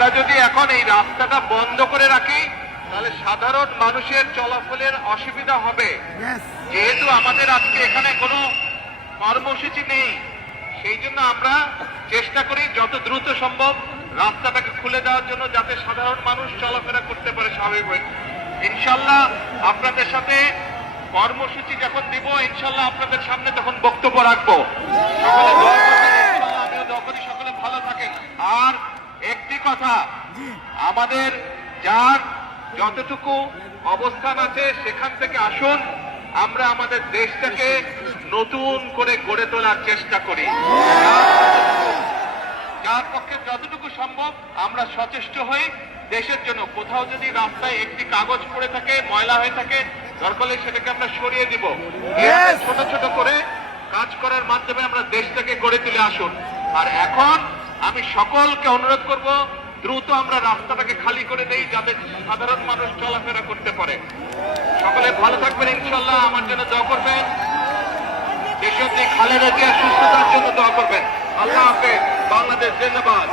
আমরা যদি এখন এই রাস্তাটা বন্ধ করে রাখি তাহলে সাধারণ মানুষের চলাফলের অসুবিধা হবে। যেহেতু আমাদের আজকে এখানে কোনো কর্মসূচি নেই, সেই জন্য আমরা চেষ্টা করি যত দ্রুত সম্ভব রাস্তাটাকে খুলে দেওয়ার জন্য, যাতে সাধারণ মানুষ চলাফেরা করতে পারে স্বাভাবিক। ইনশাল্লাহ আপনাদের সাথে কর্মসূচি যখন দিব, ইনশাল্লাহ আপনাদের সামনে তখন বক্তব্য রাখবো। সকলে দোয়া করবেন, ইনশাল্লাহ আমিও দোয়া করি সকলে ভালো থাকেন। আর একটি কথা, আমাদের যার যতটুকু অবস্থান আছে সেখান থেকে আসুন, আমরা আমাদের দেশটাকে নতুন করে গড়ে তোলার চেষ্টা করি। যার পক্ষে যতটুকু সম্ভব আমরা সচেষ্ট হই দেশের জন্য। কোথাও যদি রাস্তায় একটি কাগজ পড়ে থাকে, ময়লা হয়ে থাকে, দরকার হলে সেটাকে আমরা সরিয়ে দিব। ছোট ছোট করে কাজ করার মাধ্যমে আমরা দেশটাকে গড়ে তুলে আসুন। আর এখন আমি সকলকে অনুরোধ করব, দ্রুত আমরা রাস্তাটাকে খালি করে দেই যাতে সাধারণ মানুষ চলাফেরা করতে পারে। সকলে ভালো থাকবেন, ইনশাল্লাহ আমার জন্য দোয়া করবেন। দেশের যে খালেদা জিয়ার সুস্থতার জন্য দোয়া করবেন। আল্লাহ হাফেজ। বাংলাদেশ জিন্দাবাদ।